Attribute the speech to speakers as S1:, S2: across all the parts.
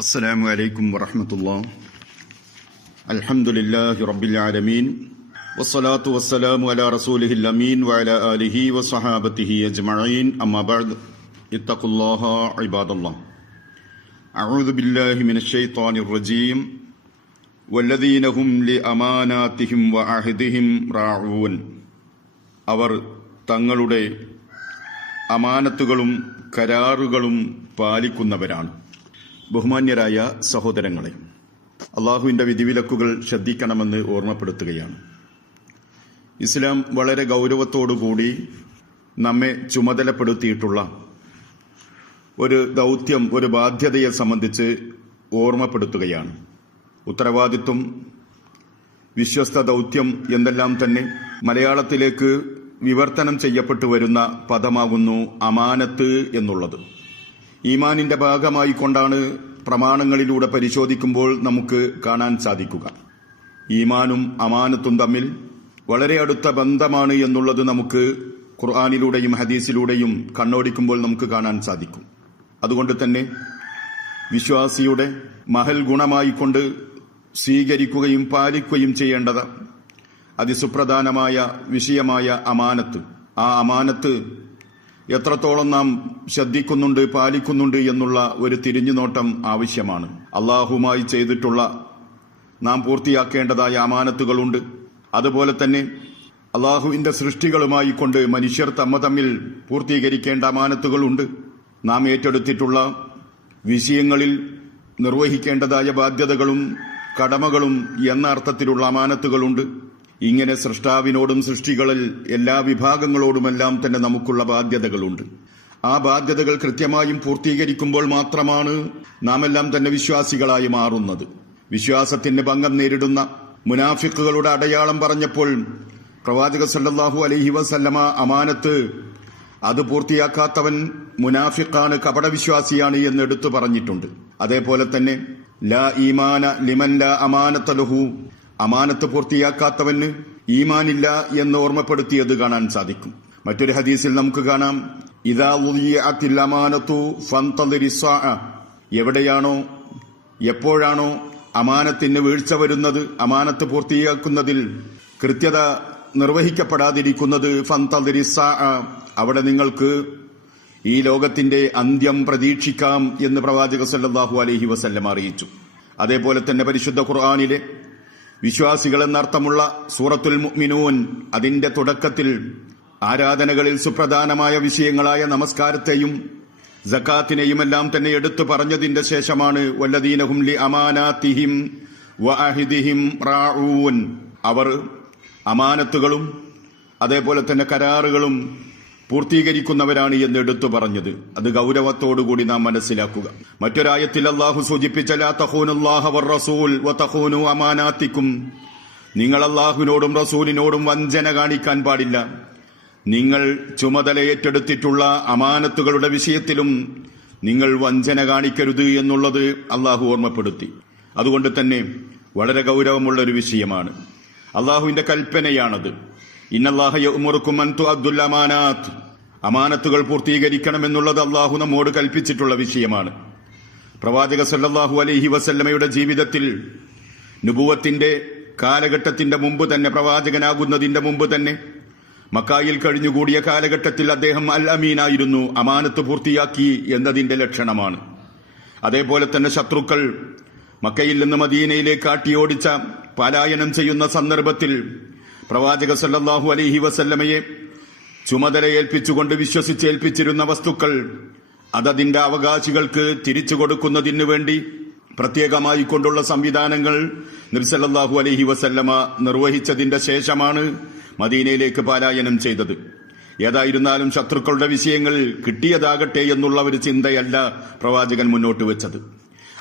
S1: السلام عليكم ورحمة الله الحمد لله رب العالمين والصلاة والسلام على رسوله الأمين وعلى آله وصحابته أجمعين أما بعد اتقوا الله عباد الله أعوذ بالله من الشيطان الرجيم والذين هم لأماناتهم وعهدهم راعون അവർ തങ്ങളുടെ അമാനത്തുകളും കരാറുകളും പാലിക്കുന്നവരാണ് ബഹുമാന്യരായ സഹോദരങ്ങളെ അള്ളാഹുവിന്റെ വിധിവിലക്കുകൾ ശ്രദ്ധിക്കണമെന്ന് ഓർമ്മപ്പെടുത്തുകയാണ്. ഇസ്ലാം വളരെ ഗൗരവത്തോടുകൂടി നമ്മെ ചുമതലപ്പെടുത്തിയിട്ടുള്ള ഒരു ദൗത്യം ഒരു ബാധ്യതയെ സംബന്ധിച്ച് ഓർമ്മപ്പെടുത്തുകയാണ്. ഉത്തരവാദിത്വം വിശ്വസ്ത ദൗത്യം എന്നെല്ലാം തന്നെ മലയാളത്തിലേക്ക് വിവർത്തനം ചെയ്യപ്പെട്ടു വരുന്ന പദമാകുന്നു അമാനത്ത് എന്നുള്ളത്. ഈമാനിന്റെ ഭാഗമായി കൊണ്ടാണ് പ്രമാണങ്ങളിലൂടെ പരിശോധിക്കുമ്പോൾ നമുക്ക് കാണാൻ സാധിക്കുക. ഈമാനും അമാനത്തും തമ്മിൽ വളരെ അടുത്ത ബന്ധമാണ് എന്നുള്ളത് നമുക്ക് ഖുർആാനിലൂടെയും ഹദീസിലൂടെയും കണ്ണോടിക്കുമ്പോൾ നമുക്ക് കാണാൻ സാധിക്കും. അതുകൊണ്ട് തന്നെ വിശ്വാസിയുടെ മഹൽ ഗുണമായിക്കൊണ്ട് സ്വീകരിക്കുകയും പാലിക്കുകയും ചെയ്യേണ്ടത് അതിസുപ്രധാനമായ വിഷയമായ അമാനത്ത്. ആ അമാനത്ത് എത്രത്തോളം നാം ശ്രദ്ധിക്കുന്നുണ്ട് പാലിക്കുന്നുണ്ട് എന്നുള്ള ഒരു തിരിഞ്ഞുനോട്ടം ആവശ്യമാണ്. അള്ളാഹുമായി ചെയ്തിട്ടുള്ള നാം പൂർത്തിയാക്കേണ്ടതായ അമാനത്തുകളുണ്ട്. അതുപോലെ തന്നെ അള്ളാഹുവിന്റെ സൃഷ്ടികളുമായി കൊണ്ട് മനുഷ്യർ തമ്മ തമ്മിൽ പൂർത്തീകരിക്കേണ്ട അമാനത്തുകളുണ്ട്. നാം ഏറ്റെടുത്തിട്ടുള്ള വിഷയങ്ങളിൽ നിർവഹിക്കേണ്ടതായ ബാധ്യതകളും കടമകളും എന്ന അർത്ഥത്തിലുള്ള അമാനത്തുകളുണ്ട്. ഇങ്ങനെ സൃഷ്ടാവിനോടും സൃഷ്ടികളിൽ എല്ലാ വിഭാഗങ്ങളോടുമെല്ലാം തന്നെ നമുക്കുള്ള ബാധ്യതകളുണ്ട്. ആ ബാധ്യതകൾ കൃത്യമായും പൂർത്തീകരിക്കുമ്പോൾ മാത്രമാണ് നാം എല്ലാം തന്നെ വിശ്വാസികളായി മാറുന്നത്. വിശ്വാസത്തിന് ഭംഗം നേരിടുന്ന മുനാഫിക്കുകളുടെ അടയാളം പറഞ്ഞപ്പോൾ പ്രവാചക സല്ലാഹു അലഹി വസല്ലമ അമാനത്ത് അത് പൂർത്തിയാക്കാത്തവൻ മുനാഫിഖാണ് കപടവിശ്വാസിയാണ് എന്ന് എടുത്തു പറഞ്ഞിട്ടുണ്ട്. അതേപോലെ തന്നെ ലാ ഈമാന ലിമൻ ലാ അമാനത്തലഹു അമാനത്ത് പൂർത്തിയാക്കാത്തവന് ഈമാനില്ല എന്ന് ഓർമ്മപ്പെടുത്തിയത് കാണാൻ സാധിക്കും. മറ്റൊരു ഹദീസിൽ നമുക്ക് കാണാം. ഇതാ അമാനത്തു എവിടെയാണോ എപ്പോഴാണോ അമാനത്തിന് വീഴ്ച വരുന്നത് അമാനത്ത് പൂർത്തിയാക്കുന്നതിൽ കൃത്യത നിർവഹിക്കപ്പെടാതിരിക്കുന്നത് ഫന്തലിരി അവിടെ നിങ്ങൾക്ക് ഈ ലോകത്തിന്റെ അന്ത്യം പ്രതീക്ഷിക്കാം എന്ന് പ്രവാചക സല്ലാഹു അലഹി വസല്ലം അറിയിച്ചു. അതേപോലെ തന്നെ പരിശുദ്ധ ഖുർആാനിലെ വിശ്വാസികൾ എന്നർത്ഥമുള്ള സൂറത്തുൽ മുഅ്മിനൂൻ അതിന്റെ തുടക്കത്തിൽ ആരാധനകളിൽ സുപ്രധാനമായ വിഷയങ്ങളായ നമസ്കാരത്തെയും ജക്കാത്തിനെയുമെല്ലാം തന്നെ എടുത്തു പറഞ്ഞതിന്റെ ശേഷമാണ് വല്ലദീനഹും ലി അമാനാത്തിഹിം വഅഹിദിഹിം റാഊൻ. അവർ അമാനത്തുകളും അതേപോലെ തന്നെ കരാറുകളും പൂർത്തീകരിക്കുന്നവരാണ് എന്ന് എടുത്തു പറഞ്ഞത്. അത് ഗൗരവത്തോടുകൂടി നാം മനസ്സിലാക്കുക. മറ്റൊരായത്തിൽ അള്ളാഹു സൂചിപ്പിച്ച അമാനാത്തിക്കും. നിങ്ങൾ അള്ളാഹുവിനോടും റസൂലിനോടും വഞ്ചന കാണിക്കാൻ പാടില്ല. നിങ്ങൾ ചുമതല ഏറ്റെടുത്തിട്ടുള്ള അമാനത്തുകളുടെ വിഷയത്തിലും നിങ്ങൾ വഞ്ചന കാണിക്കരുത് എന്നുള്ളത് അള്ളാഹു ഓർമ്മപ്പെടുത്തി. അതുകൊണ്ട് തന്നെ വളരെ ഗൗരവമുള്ള ഒരു വിഷയമാണ്. അള്ളാഹുവിന്റെ കൽപ്പനയാണത്. അമാനാത്ത്. അമാനത്തുകൾ പൂർത്തീകരിക്കണമെന്നുള്ളത് അള്ളാഹു നമ്മോട് കൽപ്പിച്ചിട്ടുള്ള വിഷയമാണ്. പ്രവാചക സല്ലാഹു അലൈഹി വസല്ലമയുടെ ജീവിതത്തിൽ നുബുവത്തിന്റെ കാലഘട്ടത്തിന്റെ മുമ്പ് തന്നെ പ്രവാചകനാകുന്നതിന്റെ മുമ്പ് തന്നെ മക്കായിൽ കഴിഞ്ഞുകൂടിയ കാലഘട്ടത്തിൽ അദ്ദേഹം അൽ അമീനായിരുന്നു അമാനത്ത് പൂർത്തിയാക്കി എന്നതിന്റെ ലക്ഷണമാണ്. അതേപോലെ തന്നെ ശത്രുക്കൾ മക്കയിൽ നിന്ന് മദീനയിലേക്ക് ആട്ടിയോടിച്ച പലായനം ചെയ്യുന്ന സന്ദർഭത്തിൽ പ്രവാചക സല്ലാഹു അലൈഹി വസല്ലമയെ ചുമതല ഏൽപ്പിച്ചുകൊണ്ട് വിശ്വസിച്ചേൽപ്പിച്ചിരുന്ന വസ്തുക്കൾ അതതിന്റെ അവകാശികൾക്ക് തിരിച്ചു കൊടുക്കുന്നതിന് വേണ്ടി പ്രത്യേകമായി കൊണ്ടുള്ള സംവിധാനങ്ങൾ നിർസല്ലാഹു അലഹി വസല്ലമ നിർവഹിച്ചതിന്റെ ശേഷമാണ് മദീനയിലേക്ക് പലായനം ചെയ്തത്. ഏതായിരുന്നാലും ശത്രുക്കളുടെ വിഷയങ്ങൾ കിട്ടിയതാകട്ടെ എന്നുള്ള ഒരു ചിന്തയല്ല പ്രവാചകൻ മുന്നോട്ട് വെച്ചത്.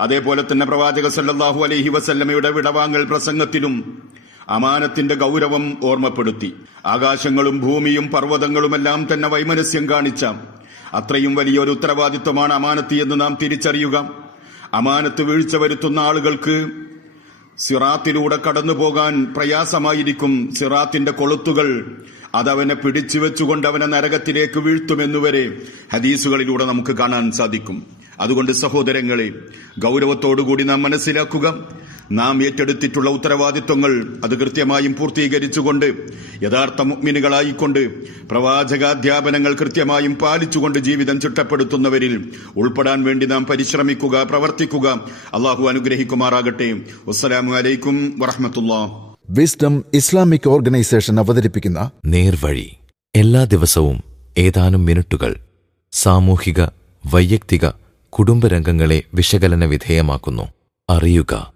S1: അതേപോലെ തന്നെ പ്രവാചക സല്ലാഹു അലഹി വസല്ലമയുടെ വിടവാങ്ങൽ പ്രസംഗത്തിലും അമാനത്തിന്റെ ഗൗരവം ഓർമ്മപ്പെടുത്തി. ആകാശങ്ങളും ഭൂമിയും പർവതങ്ങളുമെല്ലാം തന്നെ വൈമനസ്യം കാണിച്ച. അത്രയും വലിയൊരു ഉത്തരവാദിത്വമാണ് അമാനത്ത് എന്ന് നാം തിരിച്ചറിയുക. അമാനത്ത് വീഴ്ച വരുത്തുന്ന ആളുകൾക്ക് സിറാത്തിലൂടെ കടന്നു പോകാൻ പ്രയാസമായിരിക്കും. സിറാത്തിന്റെ കൊളുത്തുകൾ അതവനെ പിടിച്ചു വെച്ചുകൊണ്ട് അവനെ നരകത്തിലേക്ക് വീഴ്ത്തുമെന്നുവരെ ഹദീസുകളിലൂടെ നമുക്ക് കാണാൻ സാധിക്കും. അതുകൊണ്ട് സഹോദരങ്ങളെ ഗൗരവത്തോടുകൂടി നാം മനസ്സിലാക്കുക. നാം ഏറ്റെടുത്തിട്ടുള്ള ഉത്തരവാദിത്വങ്ങൾ അത് കൃത്യമായും പൂർത്തീകരിച്ചുകൊണ്ട് യഥാർത്ഥ മുഗ്മിനുകളായിക്കൊണ്ട് പ്രവാചകാധ്യാപനങ്ങൾ കൃത്യമായും പാലിച്ചുകൊണ്ട് ജീവിതം ചിട്ടപ്പെടുത്തുന്നവരിൽ ഉൾപ്പെടാൻ വേണ്ടി നാം പരിശ്രമിക്കുക പ്രവർത്തിക്കുക. അള്ളാഹു അനുഗ്രഹിക്കുമാറാകട്ടെ. വസ്സലാമു അലൈക്കും വറഹമത്തുള്ള.
S2: വിസ്ഡം ഇസ്ലാമിക് ഓർഗനൈസേഷൻ അവതരിപ്പിക്കുന്ന
S3: നേർവഴി. എല്ലാ ദിവസവും ഏതാനും മിനിറ്റുകൾ സാമൂഹിക വൈയക്തിക കുടുംബരംഗങ്ങളെ വിശകലന വിധേയമാക്കുന്നു. അറിയുക.